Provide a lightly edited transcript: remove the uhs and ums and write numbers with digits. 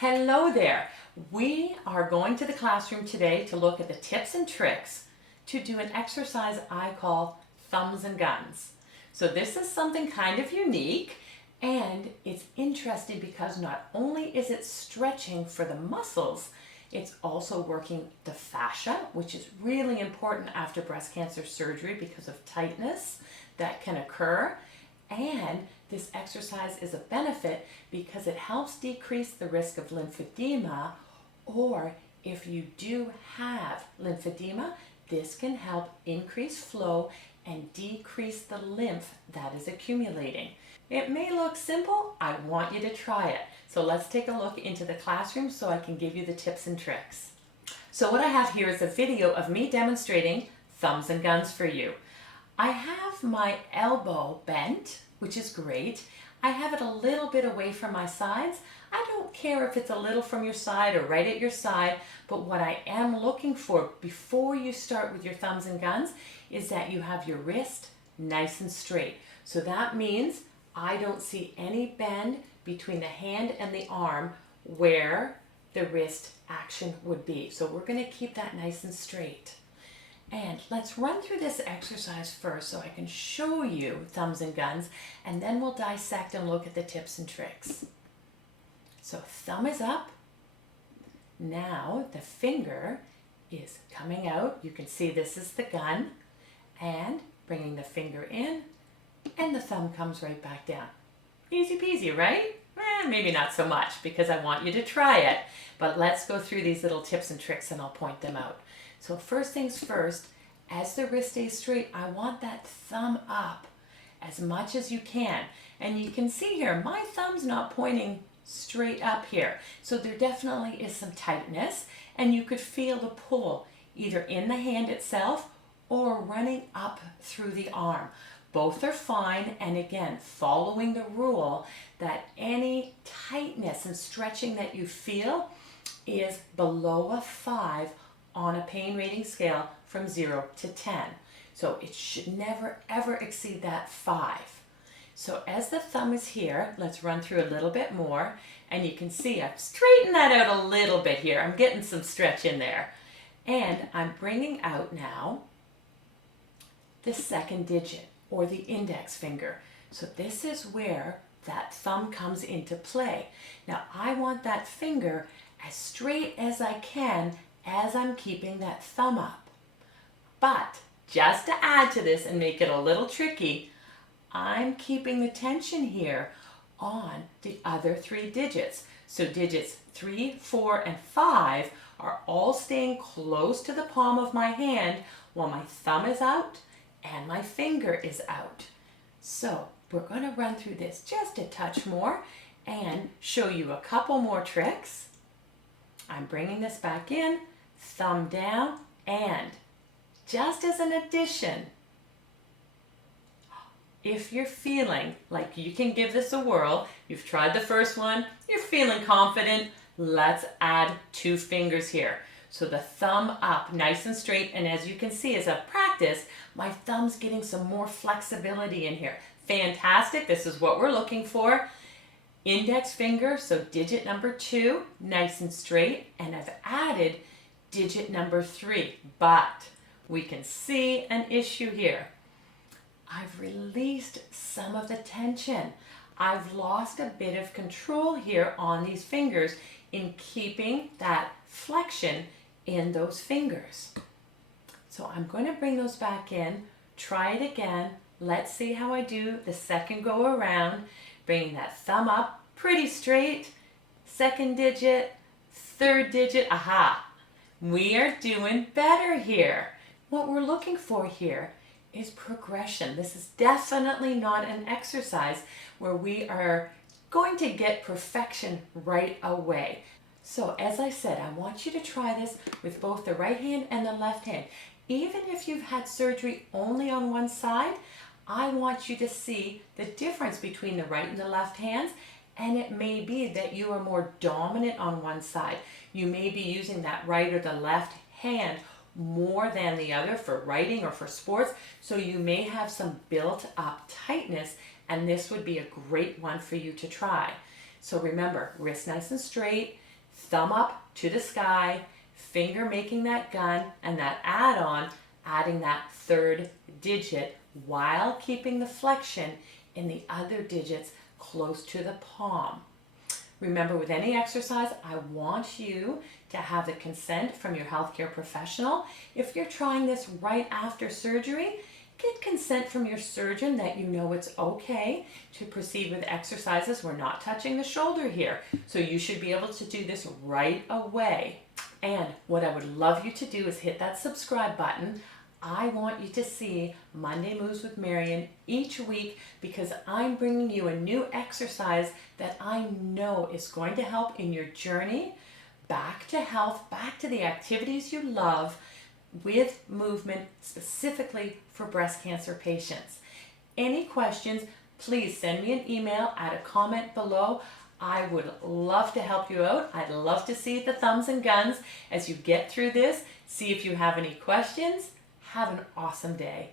Hello there. We are going to the classroom today to look at the tips and tricks to do an exercise I call thumbs and guns. So this is something kind of unique, and it's interesting because not only is it stretching for the muscles, it's also working the fascia, which is really important after breast cancer surgery because of tightness that can occur. And this exercise is a benefit because it helps decrease the risk of lymphedema, or if you do have lymphedema, this can help increase flow and decrease the lymph that is accumulating. It may look simple. I want you to try it. So let's take a look into the classroom so I can give you the tips and tricks. So what I have here is a video of me demonstrating thumbs and guns for you. I have my elbow bent, which is great. I have it a little bit away from my sides. I don't care if it's a little from your side or right at your side, but what I am looking for before you start with your thumbs and guns is that you have your wrist nice and straight. So that means I don't see any bend between the hand and the arm where the wrist action would be. So we're going to keep that nice and straight. And let's run through this exercise first so I can show you thumbs and guns, and then we'll dissect and look at the tips and tricks. So thumb is up. Now the finger is coming out. You can see this is the gun, and bringing the finger in, and the thumb comes right back down. Easy peasy, right? Maybe not so much because I want you to try it, but let's go through these little tips and tricks and I'll point them out. So first things first, as the wrist stays straight, I want that thumb up as much as you can. And you can see here, my thumb's not pointing straight up here. So there definitely is some tightness, and you could feel the pull either in the hand itself or running up through the arm. Both are fine, and again, following the rule that any tightness and stretching that you feel is below a 5 on a pain rating scale from 0 to 10. So it should never ever exceed that 5. So as the thumb is here, let's run through a little bit more, and you can see I've straightened that out a little bit here. I'm getting some stretch in there. And I'm bringing out now the second digit, or the index finger. So this is where that thumb comes into play. Now I want that finger as straight as I can as I'm keeping that thumb up. But just to add to this and make it a little tricky, I'm keeping the tension here on the other 3 digits. So digits 3, 4, and 5 are all staying close to the palm of my hand while my thumb is out and my finger is out. So we're going to run through this just a touch more and show you a couple more tricks. I'm bringing this back in, thumb down, and just as an addition, if you're feeling like you can give this a whirl, you've tried the first one, you're feeling confident, let's add 2 fingers here. So the thumb up nice and straight, and as you can see as a practice, my thumb's getting some more flexibility in here. Fantastic, this is what we're looking for. Index finger, so digit number 2, nice and straight, and I've added digit number 3, but we can see an issue here. I've released some of the tension. I've lost a bit of control here on these fingers in keeping that flexion in those fingers. So I'm going to bring those back in, try it again. Let's see how I do the second go around, bringing that thumb up pretty straight, second digit, third digit, aha. We are doing better here. What we're looking for here is progression. This is definitely not an exercise where we are going to get perfection right away. So as I said, I want you to try this with both the right hand and the left hand. Even if you've had surgery only on one side, I want you to see the difference between the right and the left hands. And it may be that you are more dominant on one side. You may be using that right or the left hand more than the other for writing or for sports. So you may have some built up tightness, and this would be a great one for you to try. So remember, wrist nice and straight, thumb up to the sky, finger making that gun, and that add-on, adding that third digit while keeping the flexion in the other digits close to the palm. Remember, with any exercise, I want you to have the consent from your healthcare professional. If you're trying this right after surgery, get consent from your surgeon that you know it's okay to proceed with exercises. We're not touching the shoulder here, so you should be able to do this right away. And what I would love you to do is hit that subscribe button. I want you to see Monday Moves with Marion each week because I'm bringing you a new exercise that I know is going to help in your journey back to health, back to the activities you love with movement specifically for breast cancer patients. Any questions, please send me an email, add a comment below. I would love to help you out. I'd love to see the thumbs and guns as you get through this. See if you have any questions. Have an awesome day.